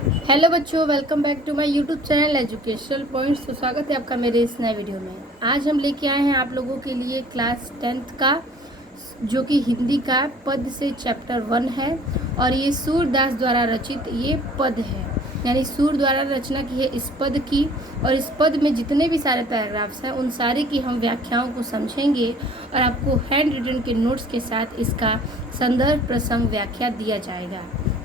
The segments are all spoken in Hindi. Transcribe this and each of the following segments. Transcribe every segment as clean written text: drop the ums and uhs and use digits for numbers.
हेलो बच्चों, welcome back to my YouTube channel educational points. तो स्वागत है आपका मेरे इस नए वीडियो में। आज हम लेके आए हैं आप लोगों के लिए क्लास 10th का, जो कि हिंदी का पद से चैप्टर 1 है। और ये सूरदास द्वारा रचित ये पद है, यानी सूर द्वारा रचना की है इस पद की। और इस पद में जितने भी सारे पैराग्राफ्स हैं उन सारे की हम व्याख्याओं को समझेंगे और आपको हैंड रिटन के नोट्स के साथ इसका संदर्भ प्रसंग व्याख्या दिया जाएगा।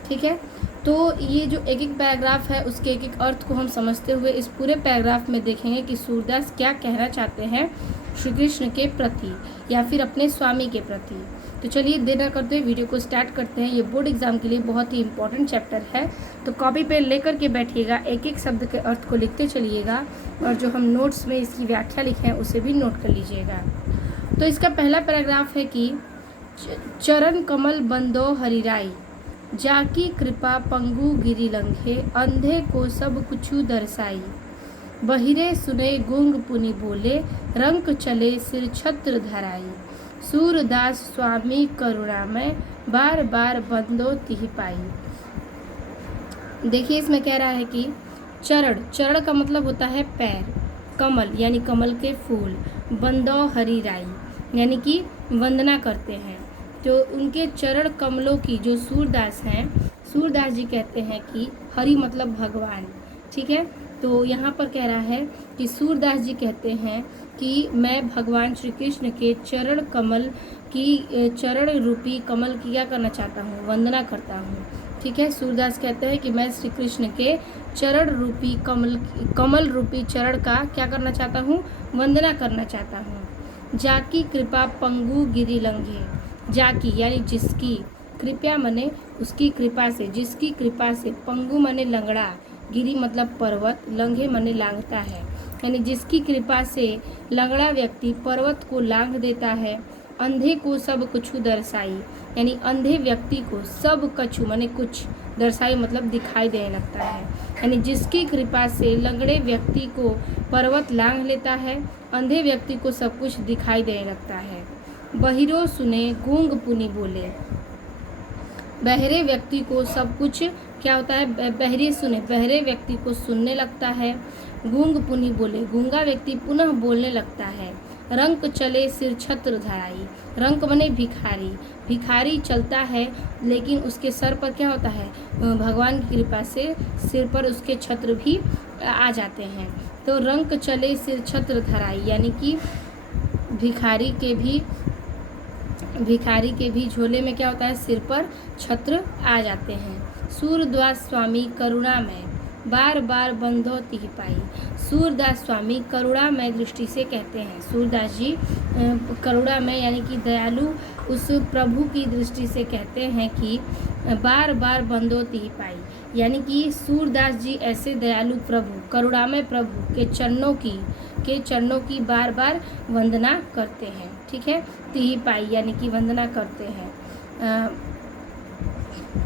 ठीक है, तो ये जो एक एक पैराग्राफ है उसके एक एक अर्थ को हम समझते हुए इस पूरे पैराग्राफ में देखेंगे कि सूरदास क्या कहना चाहते हैं श्री कृष्ण के प्रति या फिर अपने स्वामी के प्रति। तो चलिए देर न करते हुए वीडियो को स्टार्ट करते हैं। ये बोर्ड एग्जाम के लिए बहुत ही इंपॉर्टेंट चैप्टर है, तो कॉपी पेन लेकर के बैठिएगा, एक एक शब्द के अर्थ को लिखते चलिएगा और जो हम नोट्स में इसकी व्याख्या लिखे हैं उसे भी नोट कर लीजिएगा। तो इसका पहला पैराग्राफ है कि चरण कमल बंदो हरिराई, जाकी कृपा पंगु गिरी लंघे, अंधे को सब कुछु दर्शाई, बहिरे सुने गूंग पुनि बोले, रंक चले सिर छत्र धराई, सूरदास स्वामी करुणामय, बार बार बंदो तिहि पाई। देखिए इसमें कह रहा है कि चरण का मतलब होता है पैर, कमल यानी कमल के फूल, बंदो हरिराई यानी कि वंदना करते हैं। तो उनके चरण कमलों की जो सूरदास हैं, सूरदास जी कहते हैं कि हरि मतलब भगवान। ठीक है, तो यहाँ पर कह रहा है कि सूरदास जी कहते हैं कि मैं भगवान श्री कृष्ण के चरण कमल की, चरण रूपी कमल की क्या करना चाहता हूँ, वंदना करता हूँ। ठीक है, सूरदास कहते हैं कि मैं श्री कृष्ण के चरण रूपी कमल रूपी चरण का क्या करना चाहता हूँ, वंदना करना चाहता हूँ। जाकी कृपा पंगु गिरी लंघे, जाकी यानी जिसकी, कृपया मने उसकी कृपा से, जिसकी कृपा से, पंगु मने लंगड़ा, गिरी मतलब पर्वत, लंघे मने लांघता है, यानी जिसकी कृपा से लंगड़ा व्यक्ति पर्वत को लांघ देता है। अंधे को सब कुछ दर्शाई, यानी अंधे व्यक्ति को सब कछु मने कुछ, दर्शाई मतलब दिखाई देने लगता है, यानी जिसकी कृपा से लंगड़े व्यक्ति को पर्वत लांघ लेता है, अंधे व्यक्ति को सब कुछ दिखाई देने लगता है। बहिरो सुने गूंग पुनि बोले, बहरे व्यक्ति को सब कुछ क्या होता है, बहरे सुने, बहरे व्यक्ति को सुनने लगता है। गूंग पुनि बोले, गूंगा व्यक्ति पुनः बोलने लगता है। रंक चले सिर छत्र धराई, रंक बने भिखारी, भिखारी चलता है लेकिन उसके सर पर क्या होता है, भगवान की कृपा से सिर पर उसके छत्र भी आ जाते हैं। तो रंक चले सिर छत्र धराई यानी कि भिखारी के भी झोले में क्या होता है, सिर पर छत्र आ जाते हैं। सूरदास स्वामी करुणामय, बार बार बंधो तिहि पाई, सूरदास स्वामी करुणामय दृष्टि से कहते हैं, सूरदास जी करुणामय यानी कि दयालु उस प्रभु की दृष्टि से कहते हैं कि बार बार बंधो तिहि पाई, यानी कि सूरदास जी ऐसे दयालु प्रभु, करुणामय प्रभु के चरणों की बार बार वंदना करते हैं। ठीक है, तिहि पाई यानी कि वंदना करते हैं।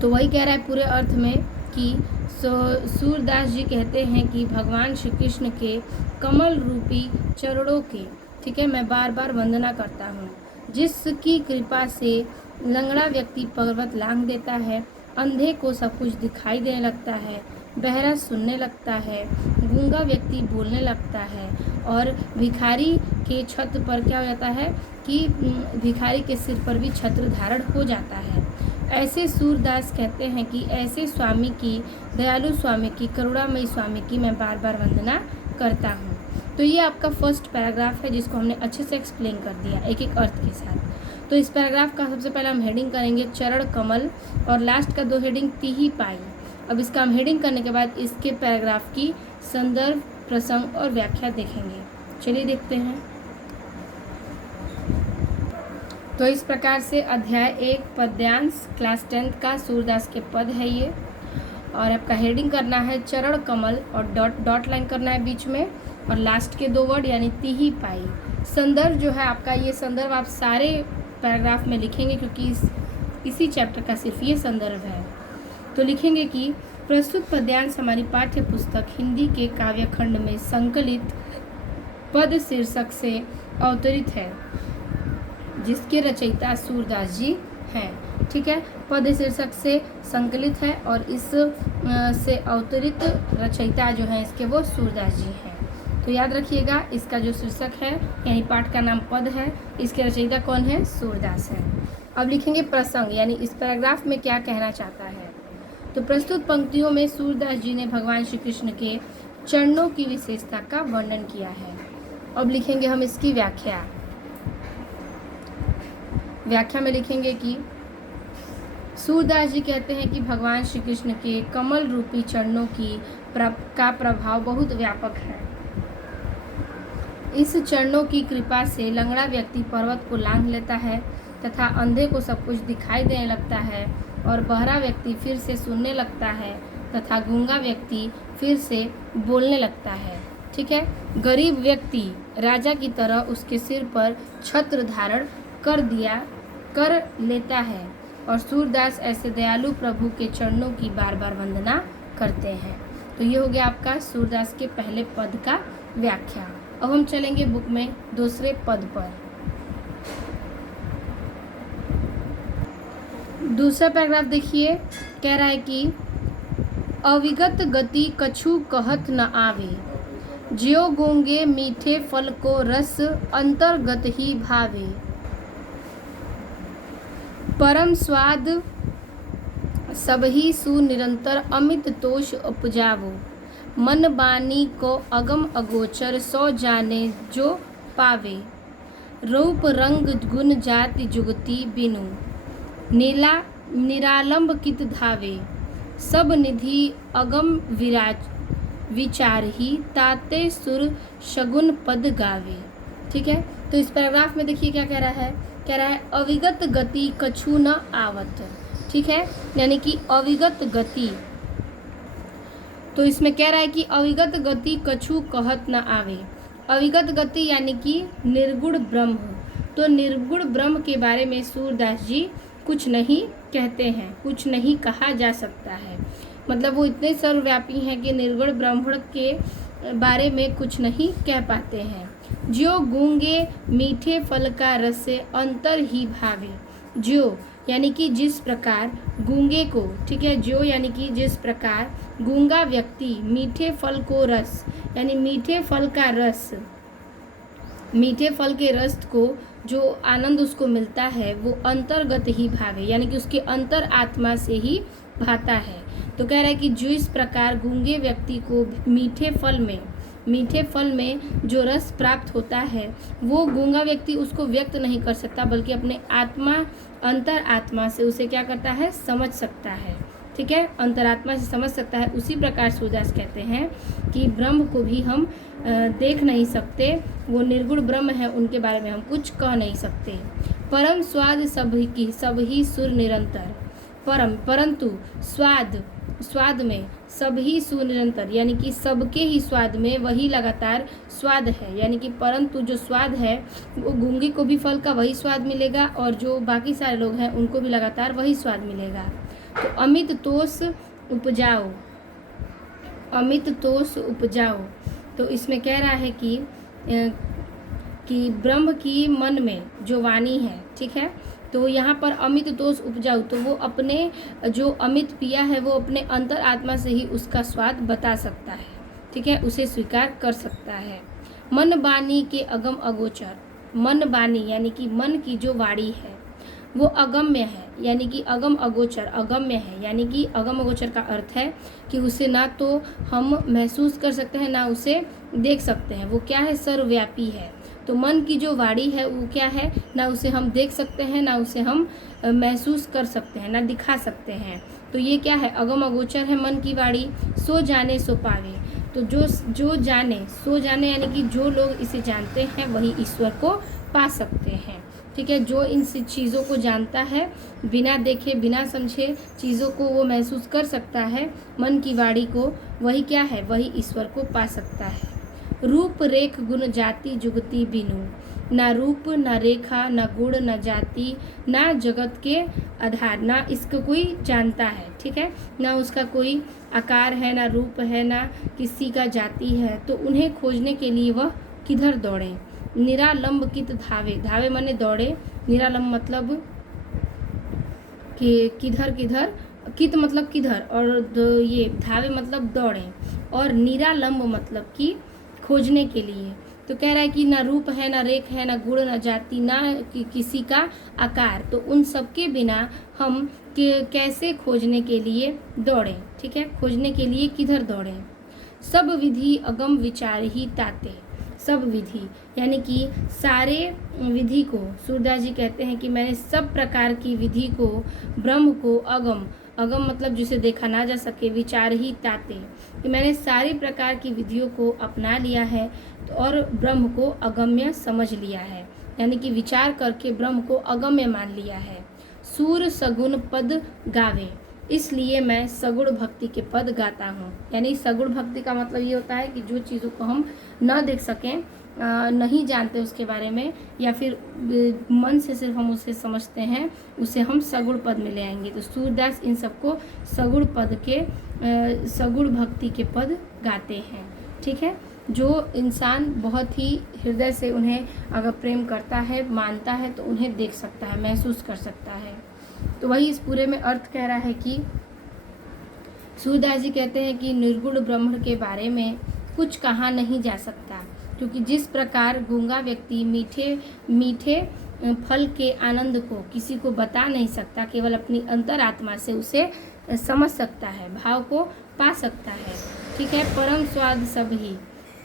तो वही कह रहा है पूरे अर्थ में कि सूरदास जी कहते हैं कि भगवान श्री कृष्ण के कमल रूपी चरणों के, ठीक है, मैं बार बार वंदना करता हूँ। जिसकी कृपा से लंगड़ा व्यक्ति पर्वत लांघ देता है, अंधे को सब कुछ दिखाई देने लगता है, बहरा सुनने लगता है, गूंगा व्यक्ति बोलने लगता है, और भिखारी के छत्र पर क्या हो जाता है कि भिखारी के सिर पर भी छत्र धारण हो जाता है। ऐसे सूरदास कहते हैं कि ऐसे स्वामी की, दयालु स्वामी की, करुणामयी स्वामी की मैं बार बार वंदना करता हूँ। तो ये आपका फर्स्ट पैराग्राफ है जिसको हमने अच्छे से एक्सप्लेन कर दिया एक एक अर्थ के साथ। तो इस पैराग्राफ का सबसे पहले हम हेडिंग करेंगे चरण कमल, और लास्ट का 2 हेडिंग तिहि पाई। अब इसका हम हेडिंग करने के बाद इसके पैराग्राफ की संदर्भ प्रसंग और व्याख्या देखेंगे। चलिए देखते हैं। तो इस प्रकार से अध्याय 1 पद्यांश क्लास 10th का सूरदास के पद है ये, और आपका हेडिंग करना है चरण कमल और डॉट लाइन करना है बीच में, और लास्ट के 2 वर्ड यानी तिहि पाई। संदर्भ जो है आपका, ये संदर्भ आप सारे पैराग्राफ में लिखेंगे क्योंकि इसी चैप्टर का सिर्फ ये संदर्भ है। तो लिखेंगे कि प्रस्तुत पद्यांश हमारी पाठ्य पुस्तक हिंदी के काव्य खंड में संकलित पद शीर्षक से अवतरित है, जिसके रचयिता सूरदास जी हैं। ठीक है, पद शीर्षक से संकलित है और इस से अवतरित रचयिता जो है इसके वो सूरदास जी हैं। तो याद रखिएगा, इसका जो शीर्षक है यानी पाठ का नाम पद है, इसके रचयिता कौन है? सूरदास है। अब लिखेंगे प्रसंग, यानी इस पैराग्राफ में क्या कहना चाहता है। तो प्रस्तुत पंक्तियों में सूरदास जी ने भगवान श्री कृष्ण के चरणों की विशेषता का वर्णन किया है। अब लिखेंगे हम इसकी व्याख्या। व्याख्या में लिखेंगे कि सूरदास जी कहते हैं कि भगवान श्री कृष्ण के कमल रूपी चरणों का प्रभाव बहुत व्यापक है। इस चरणों की कृपा से लंगड़ा व्यक्ति पर्वत को लांघ लेता है तथा अंधे को सब कुछ दिखाई देने लगता है और बहरा व्यक्ति फिर से सुनने लगता है तथा गूंगा व्यक्ति फिर से बोलने लगता है। ठीक है। गरीब व्यक्ति राजा की तरह उसके सिर पर छत्र धारण कर लेता है और सूरदास ऐसे दयालु प्रभु के चरणों की बार बार वंदना करते हैं। तो ये हो गया आपका सूरदास के पहले पद का व्याख्या। अब हम चलेंगे बुक में दूसरे पद पर। दूसरा पैराग्राफ देखिए, कह रहा है कि अविगत गति कछु कहत न आवे, ज्यो गूंगे मीठे फल को रस अंतर्गत ही भावे। परम स्वाद सबही सुनिरंतर अमित तोष उपजावो, मन बानी को अगम अगोचर सो जाने जो पावे। रूप रंग गुण जाति जुगति बिनु, निरालंब कित धावे। सब निधि अगम विचार ही, ताते सुर शगुन पद गावे। ठीक है। तो इस पैराग्राफ में देखिए क्या कह रहा है। कह रहा है अविगत गति कछु न आवत। ठीक है, यानी कि अविगत गति। तो इसमें कह रहा है कि अविगत गति कछु कहत न आवे। अविगत गति यानी कि निर्गुण ब्रह्म। तो निर्गुण ब्रह्म के बारे में सूरदास जी कुछ नहीं कहते हैं, कुछ नहीं कहा जा सकता है। मतलब वो इतने सर्वव्यापी हैं कि निर्गुण ब्रह्म के बारे में कुछ नहीं कह पाते हैं। ज्यो गूंगे मीठे फल का रस से अंतर ही भावे। ज्यो यानी कि जिस प्रकार गूंगे को, ठीक है, ज्यो यानी कि जिस प्रकार गूंगा व्यक्ति मीठे फल को रस, यानी मीठे फल का रस, मीठे फल के रस को जो आनंद उसको मिलता है वो अंतर्गत ही भावे, यानी कि उसके अंतर आत्मा से ही भाता है। तो कह रहा है कि जो इस प्रकार गूंगे व्यक्ति को मीठे फल में जो रस प्राप्त होता है वो गूंगा व्यक्ति उसको व्यक्त नहीं कर सकता, बल्कि अपने अंतर आत्मा से उसे क्या करता है, समझ सकता है। ठीक है, अंतरात्मा से समझ सकता है। उसी प्रकार सूरदास कहते हैं कि ब्रह्म को भी हम देख नहीं सकते, वो निर्गुण ब्रह्म है, उनके बारे में हम कुछ कह नहीं सकते। परम स्वाद सबही सुर निरंतर। परंतु स्वाद में सभी सुनिरंतर, यानी कि सबके ही स्वाद में वही लगातार स्वाद है। यानी कि परंतु जो स्वाद है वो गूंगे को भी फल का वही स्वाद मिलेगा और जो बाकी सारे लोग हैं उनको भी लगातार वही स्वाद मिलेगा। तो अमित तोष उपजाओ। तो इसमें कह रहा है कि ब्रह्म की मन में जो वाणी है, ठीक है, तो यहाँ पर अमित तोष उपजाऊ, तो वो अपने जो अमित पिया है वो अपने अंतर आत्मा से ही उसका स्वाद बता सकता है। ठीक है, उसे स्वीकार कर सकता है। मन बानी के अगम अगोचर। मन बानी यानी कि मन की जो वाणी है वो अगम्य है, यानी कि अगम अगोचर अगम्य है। यानी कि अगम अगोचर का अर्थ है कि उसे ना तो हम महसूस कर सकते हैं ना उसे देख सकते हैं। वो क्या है, सर्वव्यापी है। तो मन की जो वाणी है वो क्या है, ना उसे हम देख सकते हैं ना उसे हम महसूस कर सकते हैं ना दिखा सकते हैं। तो ये क्या है, अगम अगोचर है मन की वाणी। सो जाने सो पावे। तो जो जाने सो जाने, यानी कि जो लोग इसे जानते हैं वही ईश्वर को पा सकते हैं। ठीक है, जो इन चीज़ों को जानता है, बिना देखे बिना समझे चीज़ों को वो महसूस कर सकता है, मन की वाणी को, वही क्या है, वही ईश्वर को पा सकता है। रूप रेख गुण जाति जुगति बिनु। ना रूप ना रेखा ना गुण ना जाति ना जगत के आधार, ना इसको कोई जानता है। ठीक है, ना उसका कोई आकार है ना रूप है ना किसी का जाति है, तो उन्हें खोजने के लिए वह किधर दौड़े। निरालंब कित धावे। धावे माने दौड़े, निरालंब मतलब कि किधर किधर, कित मतलब किधर, और ये धावे मतलब दौड़ें, और निरालंब मतलब कि खोजने के लिए। तो कह रहा है कि ना रूप है, ना रेख है, ना गुण, ना जाति, ना किसी का आकार, तो उन सब के बिना हम कैसे खोजने के लिए दौड़ें। ठीक है, खोजने के लिए किधर दौड़ें। सब विधि अगम विचार ही ताते। सब विधि यानी कि सारे विधि को, सूरदास जी कहते हैं कि मैंने सब प्रकार की विधि को, ब्रह्म को, अगम, अगम मतलब जिसे देखा ना जा सके, विचार ही ताते, कि मैंने सारी प्रकार की विधियों को अपना लिया है और ब्रह्म को अगम्य समझ लिया है, यानी कि विचार करके ब्रह्म को अगम्य मान लिया है। सूर सगुण पद गावे, इसलिए मैं सगुण भक्ति के पद गाता हूँ। यानी सगुण भक्ति का मतलब ये होता है कि जो चीज़ों को हम न देख सकें, नहीं जानते उसके बारे में, या फिर मन से सिर्फ हम उसे समझते हैं, उसे हम सगुण पद में ले आएंगे। तो सूरदास इन सबको सगुण पद के, सगुण भक्ति के पद गाते हैं। ठीक है, जो इंसान बहुत ही हृदय से उन्हें अगर प्रेम करता है, मानता है, तो उन्हें देख सकता है, महसूस कर सकता है। तो वही इस पूरे में अर्थ कह रहा है कि सूरदास जी कहते हैं कि निर्गुण ब्रह्म के बारे में कुछ कहा नहीं जा सकता, क्योंकि जिस प्रकार गूंगा व्यक्ति मीठे मीठे फल के आनंद को किसी को बता नहीं सकता, केवल अपनी अंतरात्मा से उसे समझ सकता है, भाव को पा सकता है। ठीक है, परम स्वाद सब ही,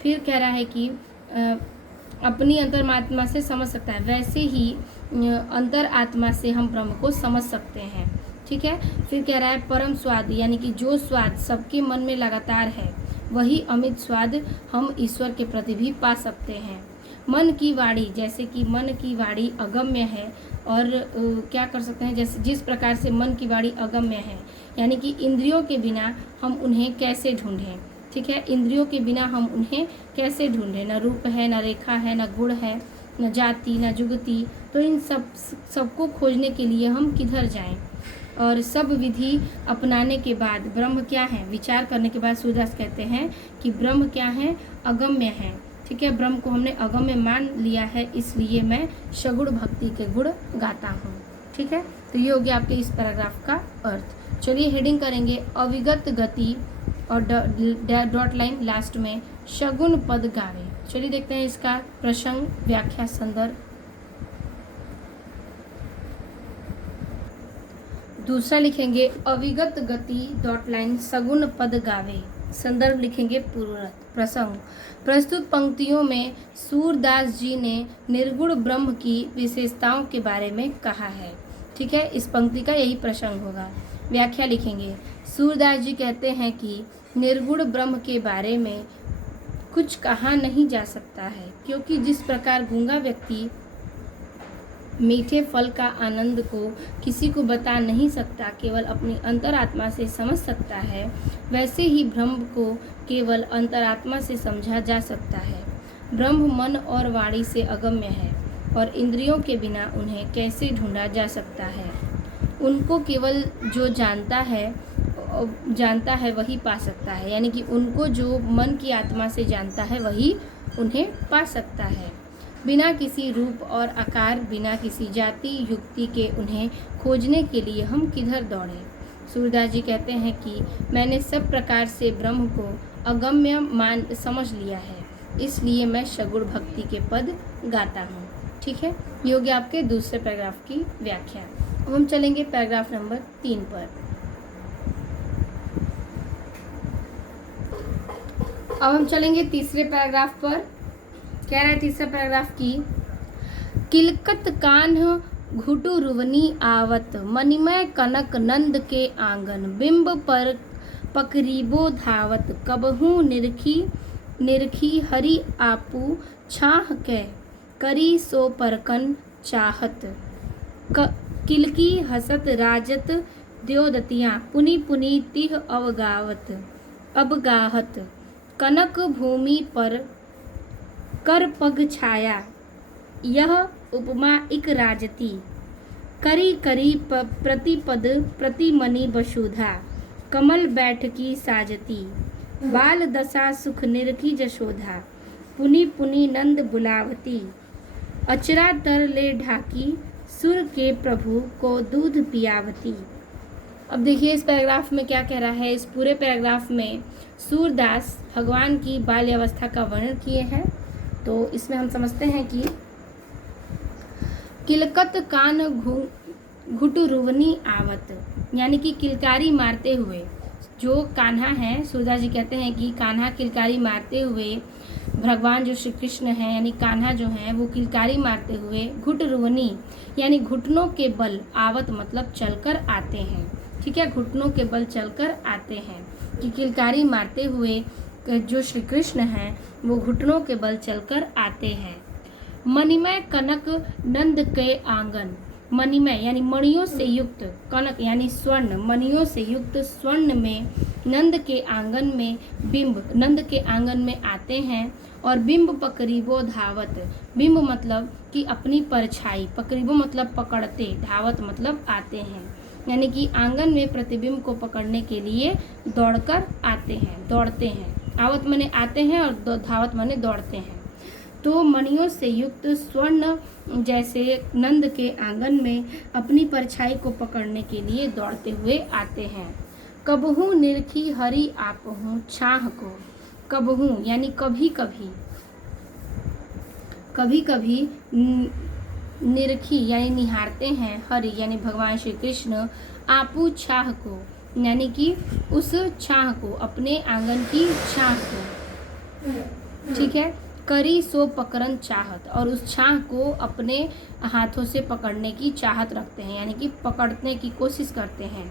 फिर कह रहा है कि अपनी अंतरात्मा से समझ सकता है, वैसे ही अंतर आत्मा से हम ब्रह्म को समझ सकते हैं। ठीक है, फिर कह रहा है परम स्वाद, यानी कि जो स्वाद सबके मन में लगातार है, वही अमित स्वाद हम ईश्वर के प्रति भी पा सकते हैं। मन की वाणी, जैसे कि मन की वाणी अगम्य है, और क्या कर सकते हैं, जैसे जिस प्रकार से मन की वाणी अगम्य है, यानी कि इंद्रियों के बिना हम उन्हें कैसे ढूंढें। ठीक है, इंद्रियों के बिना हम उन्हें कैसे ढूंढें, न रूप है, न रेखा है, न गुण है, न जाति, न जुगति, तो इन सबको खोजने के लिए हम किधर जाएं। और सब विधि अपनाने के बाद ब्रह्म क्या है, विचार करने के बाद सूरदास कहते हैं कि ब्रह्म क्या है, अगम्य है। ठीक है, ब्रह्म को हमने अगम्य मान लिया है, इसलिए मैं सगुण भक्ति के गुण गाता हूँ। ठीक है, तो ये हो गया आपके इस पैराग्राफ का अर्थ। चलिए हेडिंग करेंगे, अविगत गति, और डॉट लाइन लास्ट में, सगुण पद गावे। चलिए देखते हैं इसका प्रसंग, व्याख्या, संदर्भ। दूसरा लिखेंगे अविगत गति डॉट लाइन सगुण पद गावे। संदर्भ लिखेंगे पूर्वरत। प्रसंग, प्रस्तुत पंक्तियों में सूरदास जी ने निर्गुण ब्रह्म की विशेषताओं के बारे में कहा है। ठीक है, इस पंक्ति का यही प्रसंग होगा। व्याख्या लिखेंगे, सूरदास जी कहते हैं कि निर्गुण ब्रह्म के बारे में कुछ कहा नहीं जा सकता है, क्योंकि जिस प्रकार गूंगा व्यक्ति मीठे फल का आनंद को किसी को बता नहीं सकता, केवल अपनी अंतरात्मा से समझ सकता है, वैसे ही ब्रह्म को केवल अंतरात्मा से समझा जा सकता है। ब्रह्म मन और वाणी से अगम्य है, और इंद्रियों के बिना उन्हें कैसे ढूंढा जा सकता है। उनको केवल जो जानता है वही पा सकता है, यानी कि उनको जो मन की आत्मा से जानता है वही उन्हें पा सकता है। बिना किसी रूप और आकार, बिना किसी जाति युक्ति के उन्हें खोजने के लिए हम किधर दौड़ें। सूरदास जी कहते हैं कि मैंने सब प्रकार से ब्रह्म को अगम्य समझ लिया है, इसलिए मैं सगुण भक्ति के पद गाता हूँ। ठीक है, ये हो गया आपके दूसरे पैराग्राफ की व्याख्या। अब हम चलेंगे पैराग्राफ नंबर 3 पर। अब हम चलेंगे तीसरे पैराग्राफ पर। कह रहा है तीसरा पैराग्राफ की, किलकत कान्ह घुटु रुवनी आवत, मणिमय कनक नंद के आंगन, बिंब पर पकरीबो धावत, कबहू निरखी हरि आपू छाह के, करी सो परकन चाहत, किलकी हसत राजत द्योदतियाँ, पुनि पुनि तिह अवगाहत, कनक भूमि पर कर पग छाया, यह उपमा इक राजती, करी करी प्रतिपद प्रतिमणि बसुधा, कमल बैठकी साजती, बाल दशा सुख निरखी जशोधा, पुनि पुनि नंद बुलावती, अचरा तर ले ढाकी सुर के प्रभु को दूध पियावती। अब देखिए इस पैराग्राफ में क्या कह रहा है। इस पूरे पैराग्राफ में सूरदास भगवान की बाल्यावस्था का वर्णन किए हैं। तो इसमें हम समझते हैं कि किलकत कान घुटुरुवनी आवत, यानी कि किलकारी मारते हुए जो कान्हा है, सूरदास जी कहते हैं कि कान्हा किलकारी मारते हुए, भगवान जो श्री कृष्ण हैं यानी कान्हा जो हैं वो किलकारी मारते हुए घुटरुवनी यानी घुटनों के बल, आवत मतलब चलकर आते हैं। ठीक है, घुटनों के बल चलकर आते हैं कि किलकारी मारते हुए जो श्री कृष्ण हैं वो घुटनों के बल चलकर आते हैं। मणिमय कनक नंद के आंगन, मणिमय यानी मणियों से युक्त, कनक यानी स्वर्ण, मणियों से युक्त स्वर्ण में नंद के आंगन में बिंब, नंद के आंगन में आते हैं। और बिंब पकड़ीबो धावत, बिंब मतलब कि अपनी परछाई, पकड़ीबो मतलब पकड़ते, धावत मतलब आते हैं, यानी कि आंगन में प्रतिबिंब को पकड़ने के लिए दौड़कर आते हैं, दौड़ते हैं। आवत माने आते हैं और धावत माने दौड़ते हैं। तो मणियों से युक्त स्वर्ण जैसे नंद के आंगन में अपनी परछाई को पकड़ने के लिए दौड़ते हुए आते हैं। कबहू निरखी हरि आपहूँ छाह को, कबहू यानी कभी कभी, कभी कभी निरखी यानी निहारते हैं, हरि यानी भगवान श्री कृष्ण, आपू छाह को यानी कि उस छाह को, अपने आंगन की छाह को। ठीक है, करी सो पकड़न चाहत, और उस छाह को अपने हाथों से पकड़ने की चाहत रखते हैं, यानी कि पकड़ने की कोशिश करते हैं।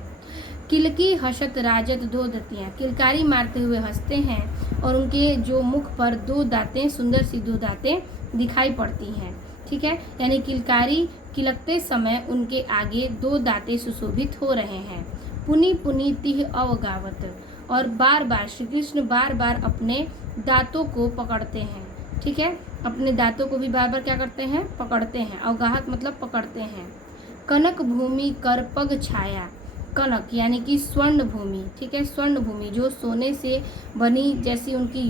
किलकी हसत राजत दो दतियाँ, किलकारी मारते हुए हंसते हैं और उनके जो मुख पर दो दांतें, सुंदर सी दो दांतें दिखाई पड़ती हैं। ठीक है, यानी किलकारी किलकते समय उनके आगे दो दांतें सुशोभित हो रहे हैं। पुनि पुनि तिह अवगावत, और बार बार श्री कृष्ण बार बार अपने दांतों को पकड़ते हैं। ठीक है, अपने दांतों को भी बार बार क्या करते हैं, पकड़ते हैं। अवगाहत मतलब पकड़ते हैं। कनक भूमि कर पग छाया, कनक यानी कि स्वर्ण भूमि। ठीक है, स्वर्ण भूमि जो सोने से बनी जैसी उनकी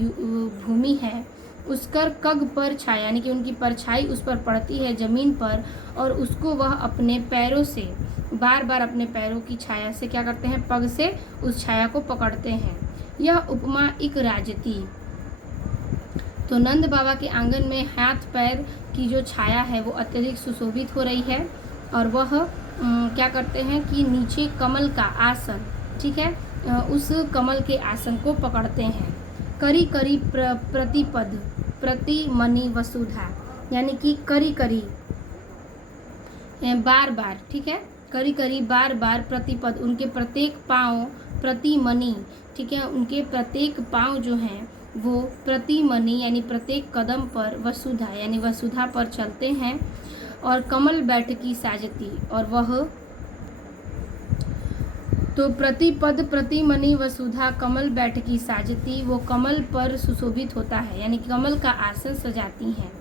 भूमि है, उसकर कग पर छाया यानी कि उनकी परछाई उस पर पड़ती है जमीन पर, और उसको वह अपने पैरों से बार बार अपने पैरों की छाया से क्या करते हैं, पग से उस छाया को पकड़ते हैं। यह उपमा इक राजती, तो नंद बाबा के आंगन में हाथ पैर की जो छाया है वो अत्यधिक सुशोभित हो रही है, और वह क्या करते हैं कि नीचे कमल का आसन, ठीक है, उस कमल के आसन को पकड़ते हैं। करी करी प्रतिपद प्रतिमणि वसुधा, यानी कि करी करी बार बार, ठीक है, करी करी बार बार प्रतिपद उनके प्रत्येक पाँव, प्रतिमणि, ठीक है, उनके प्रत्येक पाँव जो हैं वो प्रतिमणि यानी प्रत्येक कदम पर वसुधा यानी वसुधा पर चलते हैं। और कमल बैठकी साजती, और वह तो प्रतिपद प्रतिमणि वसुधा कमल बैठकी साजती, वो कमल पर सुशोभित होता है यानी कमल का आसन सजाती हैं।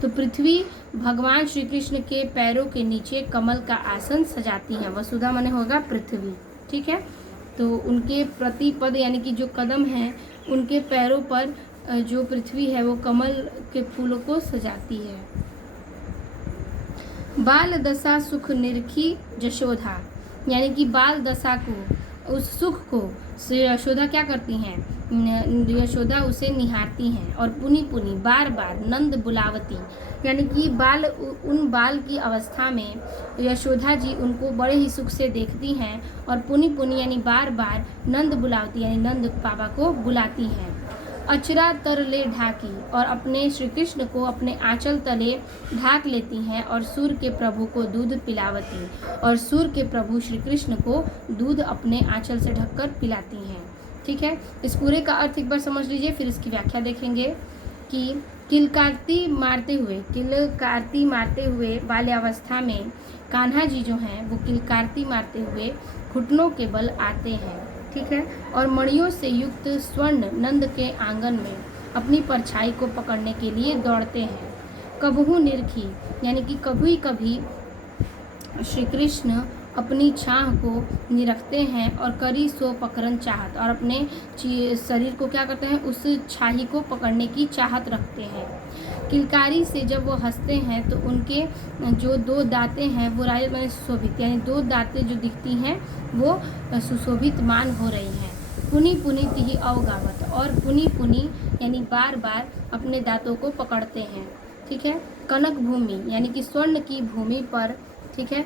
तो पृथ्वी भगवान श्री कृष्ण के पैरों के नीचे कमल का आसन सजाती हैं। वसुधा माने होगा पृथ्वी। ठीक है, तो उनके प्रतिपद यानी कि जो कदम हैं उनके पैरों पर जो पृथ्वी है वो कमल के फूलों को सजाती है। बाल दशा सुख निरखी जशोधा, यानी कि बाल दशा को, उस सुख को यशोदा क्या करती हैं, यशोदा उसे निहारती हैं। और पुनि पुनि बार बार नंद बुलावती, यानी कि बाल, उन बाल की अवस्था में यशोदा जी उनको बड़े ही सुख से देखती हैं। और पुनि पुनि यानी बार बार नंद बुलावती यानी नंद बाबा को बुलाती हैं। अचरा तरले ढाकी, और अपने श्री कृष्ण को अपने आंचल तले ढाक लेती हैं। और सूर्य के प्रभु को दूध पिलावती, और सूर्य के प्रभु श्री कृष्ण को दूध अपने आंचल से ढककर पिलाती हैं। ठीक है, इस पूरे का अर्थ एक बार समझ लीजिए, फिर इसकी व्याख्या देखेंगे कि किलकारती मारते हुए बाल्यावस्था में कान्हा जी जो हैं वो किलकारती मारते हुए घुटनों के बल आते हैं। ठीक है, और मणियों से युक्त स्वर्ण नंद के आंगन में अपनी परछाई को पकड़ने के लिए दौड़ते हैं। कबहू निरखी, यानी कि कभी कभी श्री कृष्ण अपनी छाह को निरखते हैं। और करी सो पकड़न चाहत, और अपने शरीर को क्या करते हैं, उस छाही को पकड़ने की चाहत रखते हैं। किलकारी से जब वो हंसते हैं तो उनके जो दो दांतें हैं वो राजत माने सुशोभित, यानी दो दांतें जो दिखती हैं वो सुशोभित मान हो रही हैं। पुनि पुनि तिहि अवगावत, और पुनि पुनि यानी बार बार अपने दांतों को पकड़ते हैं। ठीक है। कनक भूमि यानी कि स्वर्ण की भूमि पर, ठीक है,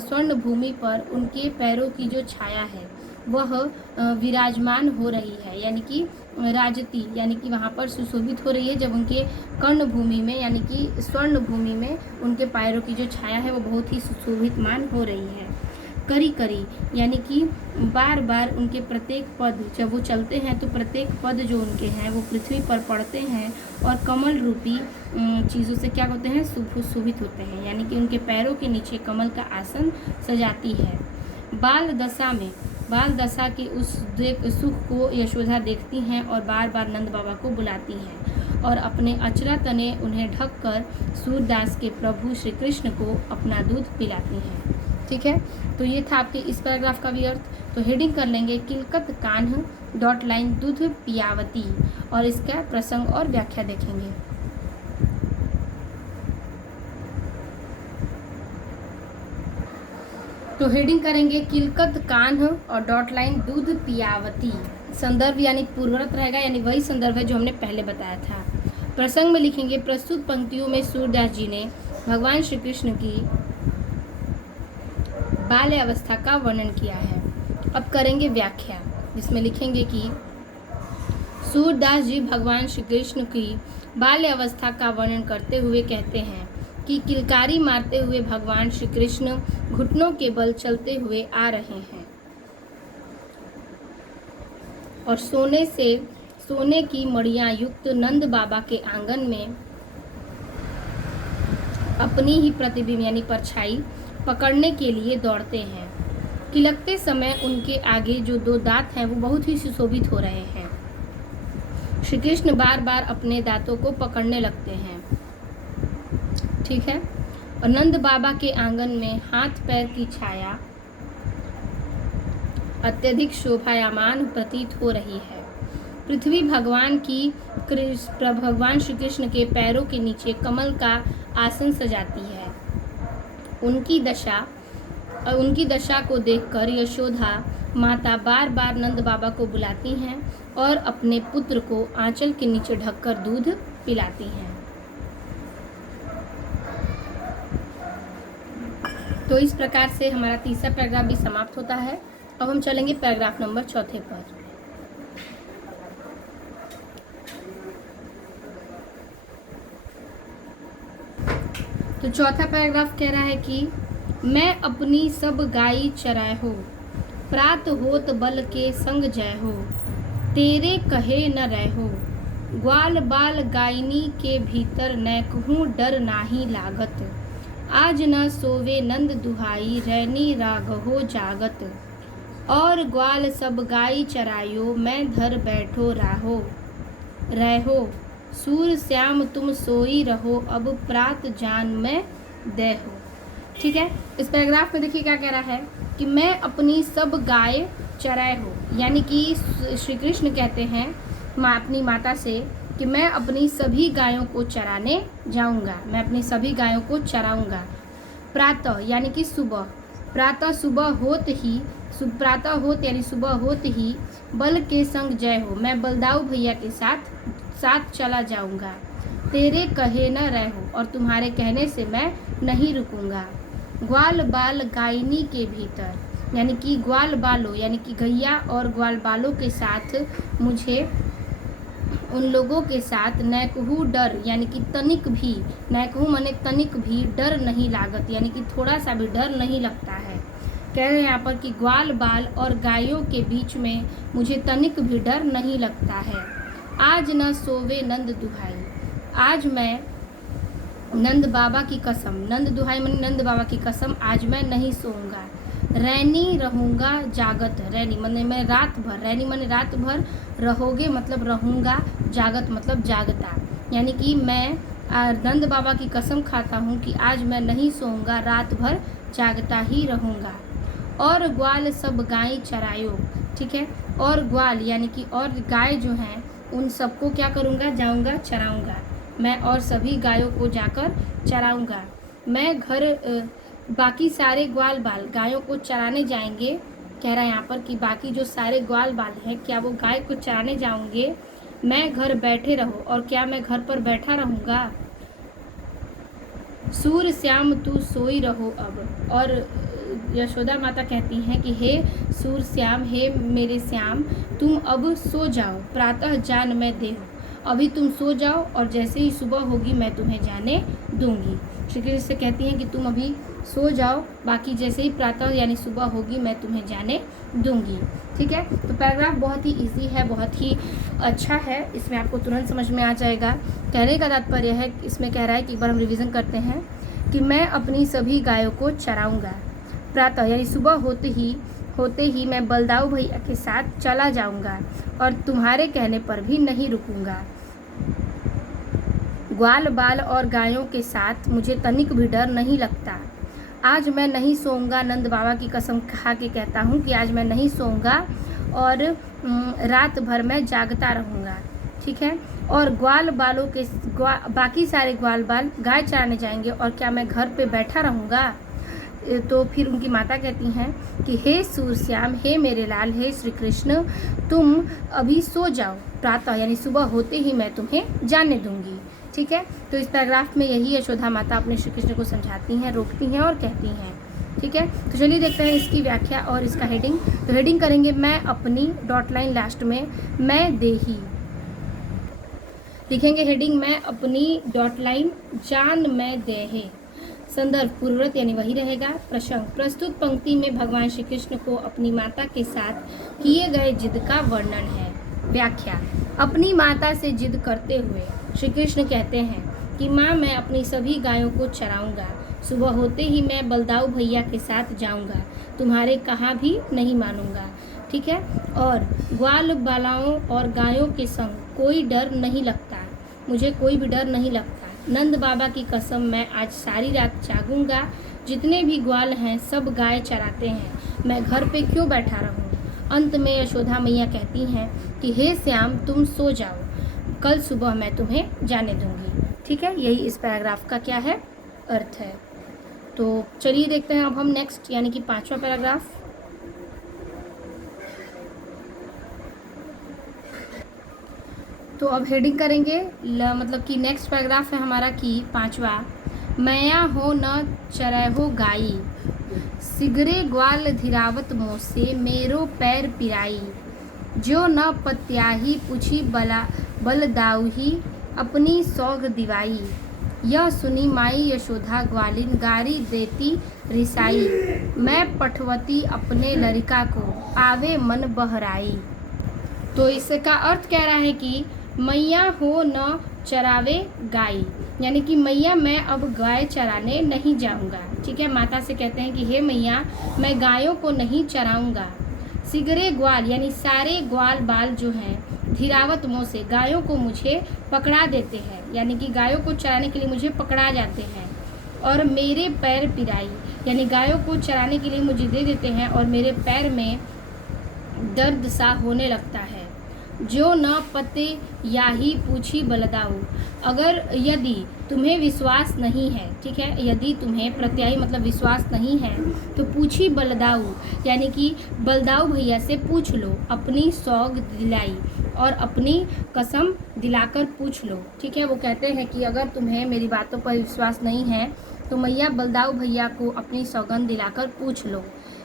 स्वर्ण भूमि पर उनके पैरों की जो छाया है वह विराजमान हो रही है, यानी कि राजती, यानी कि वहाँ पर सुशोभित हो रही है जब उनके कर्ण भूमि में यानी कि स्वर्ण भूमि में उनके पैरों की जो छाया है वो बहुत ही सुशोभित मान हो रही है। करी करी यानी कि बार बार उनके प्रत्येक पद, जब वो चलते हैं तो प्रत्येक पद जो उनके हैं वो पृथ्वी पर पड़ते हैं और कमल रूपी चीज़ों से क्या होते हैं, सुशोभित होते हैं, यानी कि उनके पैरों के नीचे कमल का आसन सजाती है। बाल दशा के उस सुख को यशोदा देखती हैं और बार बार नंद बाबा को बुलाती हैं और अपने अचरा तने उन्हें ढककर सूरदास के प्रभु श्री कृष्ण को अपना दूध पिलाती हैं। ठीक है। तो ये था आपके इस पैराग्राफ का भी अर्थ। तो हेडिंग कर लेंगे किलकत कान्ह डॉट लाइन दूध पियावती, और इसका प्रसंग और व्याख्या देखेंगे। तो हेडिंग करेंगे किलकत कान्ह और डॉट लाइन दूध पियावती। संदर्भ यानी पूर्वरत रहेगा, यानी वही संदर्भ है जो हमने पहले बताया था। प्रसंग में लिखेंगे प्रस्तुत पंक्तियों में सूरदास जी ने भगवान श्री कृष्ण की बाल्य अवस्था का वर्णन किया है। अब करेंगे व्याख्या, जिसमें लिखेंगे कि सूरदास जी भगवान श्री कृष्ण की बाल्य अवस्था का वर्णन करते हुए कहते हैं कि किलकारी मारते हुए भगवान श्री कृष्ण घुटनों के बल चलते हुए आ रहे हैं और सोने की मड़ियां युक्त नंद बाबा के आंगन में अपनी ही प्रतिबिंब यानी परछाई पकड़ने के लिए दौड़ते हैं। किलकते समय उनके आगे जो दो दांत हैं वो बहुत ही सुशोभित हो रहे हैं। श्री कृष्ण बार बार अपने दांतों को पकड़ने लगते हैं। ठीक है। और नंद बाबा के आंगन में हाथ पैर की छाया अत्यधिक शोभायमान प्रतीत हो रही है। पृथ्वी भगवान श्री कृष्ण के पैरों के नीचे कमल का आसन सजाती है। उनकी दशा को देखकर यशोदा माता बार बार नंद बाबा को बुलाती हैं और अपने पुत्र को आंचल के नीचे ढककर दूध पिलाती हैं। तो इस प्रकार से हमारा तीसरा पैराग्राफ भी समाप्त होता है। अब हम चलेंगे पैराग्राफ नंबर 4 पर। तो चौथा पैराग्राफ कह रहा है कि मैं अपनी सब गाई चराए हो, प्रात होत बल के संग जय हो, तेरे कहे न रहो, ग्वाल बाल गायनी के भीतर न कहूँ डर नाही लागत, आज न सोवे नंद दुहाई रैनी रागहो जागत, और ग्वाल सब गाई चरायो मैं धर बैठो रहो, सूर श्याम तुम सोई रहो, अब प्रात जान में दे हो। ठीक है। इस पैराग्राफ में देखिए क्या कह रहा है कि मैं अपनी सब गाय चराए हो, यानी कि श्री कृष्ण कहते हैं अपनी माता से कि मैं अपनी सभी गायों को चराने जाऊंगा, मैं अपनी सभी गायों को चराऊंगा। प्रातः यानी कि सुबह, प्रातः होत यानी सुबह होत ही बल के संग जय हो, मैं बलदाऊ भैया के साथ चला जाऊंगा। तेरे कहे न रहो, और तुम्हारे कहने से मैं नहीं रुकूंगा। ग्वाल बाल गायनी के भीतर यानी कि ग्वाल बालों यानी कि गैया और ग्वाल बालों के साथ मुझे उन लोगों के साथ नैकहू डर यानी कि तनिक भी, नैकहू माने तनिक भी डर नहीं लागत, यानी कि थोड़ा सा भी डर नहीं लगता है। कह रहे हैं यहाँ पर कि ग्वाल बाल और गायों के बीच में मुझे तनिक भी डर नहीं लगता है। आज न सोवे नंद दुहाई, आज मैं नंद बाबा की कसम, नंद दुहाई माने नंद बाबा की कसम, आज मैं नहीं सोऊंगा। रैनी रहूँगा जागत, रैनी माने मैं रात भर, रैनी माने रात भर, रहोगे मतलब रहूँगा, जागत मतलब जागता, यानी कि मैं नंद बाबा की कसम खाता हूँ कि आज मैं नहीं सोऊंगा, रात भर जागता ही रहूँगा। और ग्वाल सब गाय चरायो, ठीक है, और ग्वाल यानी कि और गाय जो हैं उन सबको क्या करूँगा, जाऊँगा चराऊँगा। मैं और सभी गायों को जाकर चराऊँगा। मैं घर बाकी सारे ग्वाल बाल गायों को चराने जाएंगे। कह रहा है यहाँ पर कि बाकी जो सारे ग्वाल बाल हैं क्या वो गाय को चराने जाऊंगे। मैं घर बैठे रहो, और क्या मैं घर पर बैठा रहूँगा। सूर्य श्याम तू सोई रहो अब। और यशोदा माता कहती हैं कि हे सूर्य श्याम, हे मेरे श्याम, तुम अब सो जाओ, प्रातः जान मैं देहूँ। अभी तुम सो जाओ और जैसे ही सुबह होगी मैं तुम्हें जाने दूंगी। श्री कृष्ण से कहती हैं कि तुम अभी सो जाओ, बाकी जैसे ही प्रातः यानी सुबह होगी मैं तुम्हें जाने दूंगी। ठीक है, तो पैराग्राफ बहुत ही इजी है, बहुत ही अच्छा है, इसमें आपको तुरंत समझ में आ जाएगा। कहने का तात्पर्य है, इसमें कह रहा है कि एक बार हम रिवीजन करते हैं कि मैं अपनी सभी गायों को चराऊँगा। प्रातः यानी सुबह होते ही मैं बलदाऊ भैया के साथ चला जाऊंगा और तुम्हारे कहने पर भी नहीं रुकूंगा। ग्वाल बाल और गायों के साथ मुझे तनिक भी डर नहीं लगता। आज मैं नहीं सोऊंगा, नंद बाबा की कसम खा के कहता हूँ कि आज मैं नहीं सोऊंगा और रात भर मैं जागता रहूँगा। ठीक है, और बाकी सारे ग्वाल बाल गाय चराने जाएंगे, और क्या मैं घर पे बैठा रहूँगा। तो फिर उनकी माता कहती हैं कि हे सूरश्याम, हे मेरे लाल, हे श्री कृष्ण, तुम अभी सो जाओ, प्रातः यानी सुबह होते ही मैं तुम्हें जाने दूंगी। ठीक है, तो इस पैराग्राफ में यही यशोदा माता अपने श्री कृष्ण को समझाती हैं, रोकती हैं और कहती हैं। ठीक है, तो चलिए देखते हैं इसकी व्याख्या और इसका हेडिंग। तो हेडिंग करेंगे मैं अपनी, डॉट लाइन लास्ट में मैं देही लिखेंगे। हेडिंग मैं अपनी, डॉट लाइन जान मैं देहे। संदर्भ पूर्ववत यानी वही रहेगा। प्रसंग प्रस्तुत पंक्ति में भगवान श्री कृष्ण को अपनी माता के साथ किए गए जिद का वर्णन है। व्याख्या, अपनी माता से जिद करते हुए श्री कृष्ण कहते हैं कि माँ, मैं अपनी सभी गायों को चराऊंगा, सुबह होते ही मैं बलदाऊ भैया के साथ जाऊंगा, तुम्हारे कहा भी नहीं मानूंगा। ठीक है, और ग्वाल बालाओं और गायों के संग कोई डर नहीं लगता, मुझे कोई भी डर नहीं लगता। नंद बाबा की कसम, मैं आज सारी रात जागूंगा, जितने भी ग्वाल हैं सब गाय चराते हैं, मैं घर पे क्यों बैठा रहूं। अंत में यशोदा मैया कहती हैं कि हे श्याम, तुम सो जाओ, कल सुबह मैं तुम्हें जाने दूंगी। ठीक है, यही इस पैराग्राफ का क्या है, अर्थ है। तो चलिए देखते हैं अब हम नेक्स्ट यानी कि 5वां पैराग्राफ। तो अब हेडिंग करेंगे मतलब कि नेक्स्ट पैराग्राफ है हमारा कि 5वां, मैया हो न चरहो गाई, सिगरे ग्वाल धीरावत मोह से मेरो पैर पिराई, जो न पत्याही पूछी बलदाऊही अपनी सौग दिवाई, यह सुनी माई यशोदा ग्वालिन गारी देती रिसाई, मैं पठवती अपने लड़का को आवे मन बहराई। तो इसका अर्थ कह रहा है कि मैया हो न चरावे गाय, यानी कि मैया मैं अब गाय चराने नहीं जाऊंगा। ठीक है, माता से कहते हैं कि हे मैया, मैं गायों को नहीं चराऊंगा। सिगरे ग्वाल यानी सारे ग्वाल बाल जो हैं, धीरावत मोह से गायों को मुझे पकड़ा देते हैं, यानी कि गायों को चराने के लिए मुझे पकड़ा जाते हैं, और मेरे पैर पिराई यानी गायों को चराने के लिए मुझे दे देते हैं और मेरे पैर में दर्द सा होने लगता है। जो न पते याही पूछी बलदाऊ, अगर यदि तुम्हें विश्वास नहीं है, ठीक है, यदि तुम्हें प्रत्यायी मतलब विश्वास नहीं है, तो पूछी बलदाऊ यानी कि बलदाऊ भैया से पूछ लो, अपनी सौग दिलाई और अपनी कसम दिलाकर पूछ लो। ठीक है, वो कहते हैं कि अगर तुम्हें मेरी बातों पर विश्वास नहीं है तो मैया बलदाऊ भैया को अपनी सौगंध दिलाकर पूछ लो।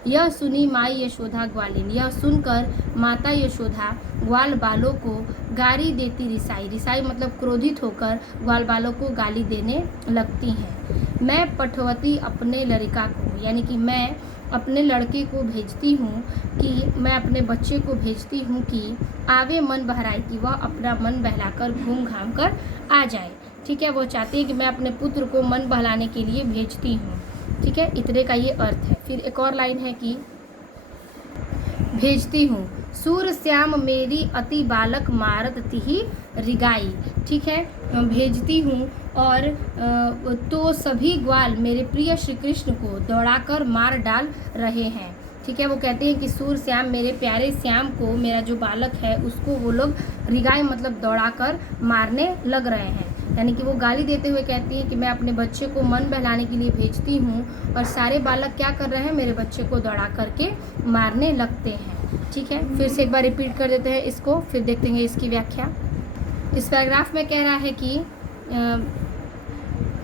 यह सुनी माई यशोदा ग्वालिन, यह सुनकर माता यशोदा ग्वाल बालों को गाली देती रिसाई, रिसाई मतलब क्रोधित होकर ग्वाल बालों को गाली देने लगती हैं। मैं पठवती अपने लड़का को, यानी कि मैं अपने लड़के को भेजती हूँ, कि मैं अपने बच्चे को भेजती हूँ कि आवे मन बहराए, कि वह अपना मन बहलाकर घूम घाम कर आ जाए। ठीक है, वो चाहती है कि मैं अपने पुत्र को मन बहलाने के लिए भेजती हूँ। ठीक है, इतने का ये अर्थ है। फिर एक और लाइन है कि भेजती हूँ सूर श्याम मेरी अति बालक मारत तिही रिगाई। ठीक है, भेजती हूँ और तो सभी ग्वाल मेरे प्रिय श्री कृष्ण को दौड़ाकर मार डाल रहे हैं। ठीक है, वो कहते हैं कि सूर श्याम मेरे प्यारे श्याम को, मेरा जो बालक है उसको वो लोग रिगाई मतलब दौड़ाकर मारने लग रहे हैं। यानी कि वो गाली देते हुए कहती हैं कि मैं अपने बच्चे को मन बहलाने के लिए भेजती हूँ और सारे बालक क्या कर रहे हैं, मेरे बच्चे को दौड़ा करके मारने लगते हैं। ठीक है, फिर से एक बार रिपीट कर देते हैं इसको, फिर देखते हैं इसकी व्याख्या। इस पैराग्राफ में कह रहा है कि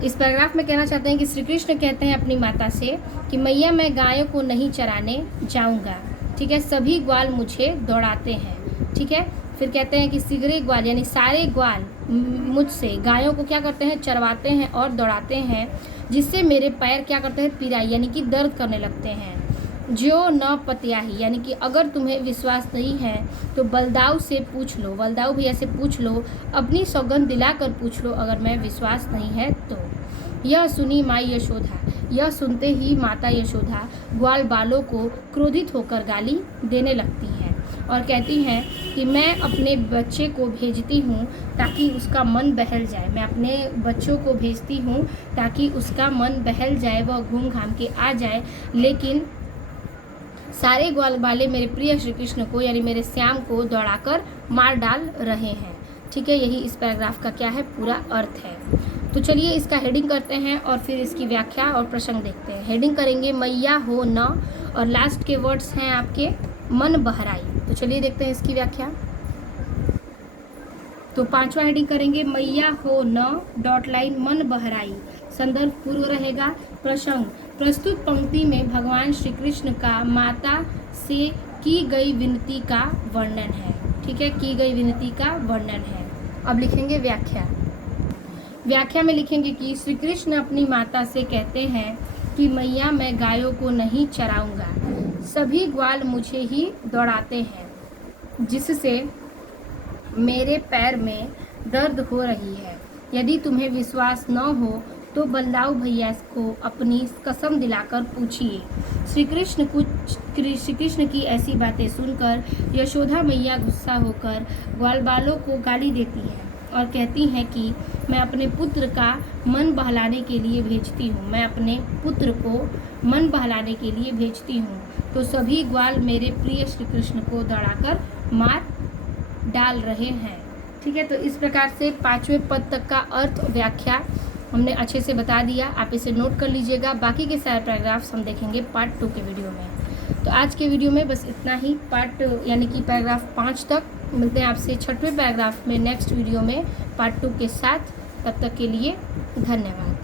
इस पैराग्राफ में कहना चाहते हैं कि श्री कृष्ण कहते हैं अपनी माता से कि मैया मैं गायों को नहीं चराने जाऊंगा। ठीक है, सभी ग्वाल मुझे दौड़ाते हैं। ठीक है, फिर कहते हैं कि सिगरे ग्वाल यानी सारे ग्वाल मुझसे गायों को क्या करते हैं, चरवाते हैं और दौड़ाते हैं, जिससे मेरे पैर क्या करते हैं, पिराई यानी कि दर्द करने लगते हैं। जो न पत्याही यानी कि अगर तुम्हें विश्वास नहीं है तो बलदाऊ से पूछ लो, बलदाऊ भैया से पूछ लो, अपनी सौगंध दिलाकर पूछ लो, अगर मैं विश्वास नहीं है तो। यह सुनी माई यशोदा, यह सुनते ही माता यशोदा ग्वाल बालों को क्रोधित होकर गाली देने लगती हैं और कहती हैं कि मैं अपने बच्चे को भेजती हूँ ताकि उसका मन बहल जाए, मैं अपने बच्चों को भेजती हूँ ताकि उसका मन बहल जाए, वह घूम घाम के आ जाए, लेकिन सारे ग्वाल वाले मेरे प्रिय श्री कृष्ण को यानी मेरे श्याम को दौड़ाकर मार डाल रहे हैं। ठीक है, यही इस पैराग्राफ का क्या है, पूरा अर्थ है। तो चलिए इसका हेडिंग करते हैं और फिर इसकी व्याख्या और प्रसंग देखते हैं। हेडिंग करेंगे मैया हो न, और लास्ट के वर्ड्स हैं आपके मन बहराई। तो चलिए देखते हैं इसकी व्याख्या। तो 5वां हेडिंग करेंगे मैया हो न डॉट लाइन मन बहराई। संदर्भ पूर्व रहेगा। प्रसंग, प्रस्तुत पंक्ति में भगवान श्री कृष्ण का माता से की गई विनती का वर्णन है। ठीक है, की गई विनती का वर्णन है। अब लिखेंगे व्याख्या। व्याख्या में लिखेंगे कि श्री कृष्ण अपनी माता से कहते हैं कि मैया मैं गायों को नहीं चराऊंगा, सभी ग्वाल मुझे ही दौड़ाते हैं, जिससे मेरे पैर में दर्द हो रही है। यदि तुम्हें विश्वास न हो तो बलदाऊ भैया को अपनी कसम दिलाकर पूछिए। श्री कृष्ण की ऐसी बातें सुनकर यशोदा मैया गुस्सा होकर ग्वालबालों को गाली देती है और कहती हैं कि मैं अपने पुत्र का मन बहलाने के लिए भेजती हूँ, मैं अपने पुत्र को मन बहलाने के लिए भेजती हूँ, तो सभी ग्वाल मेरे प्रिय श्री कृष्ण को दौड़ाकर मार डाल रहे हैं। ठीक है, तो इस प्रकार से 5वें पद तक का अर्थ व्याख्या हमने अच्छे से बता दिया, आप इसे नोट कर लीजिएगा। बाकी के सारे पैराग्राफ्स हम देखेंगे पार्ट 2 के वीडियो में। तो आज के वीडियो में बस इतना ही, पार्ट यानी कि पैराग्राफ 5 तक। मिलते हैं आपसे 6वें पैराग्राफ में नेक्स्ट वीडियो में पार्ट 2 के साथ। तब तक के लिए धन्यवाद।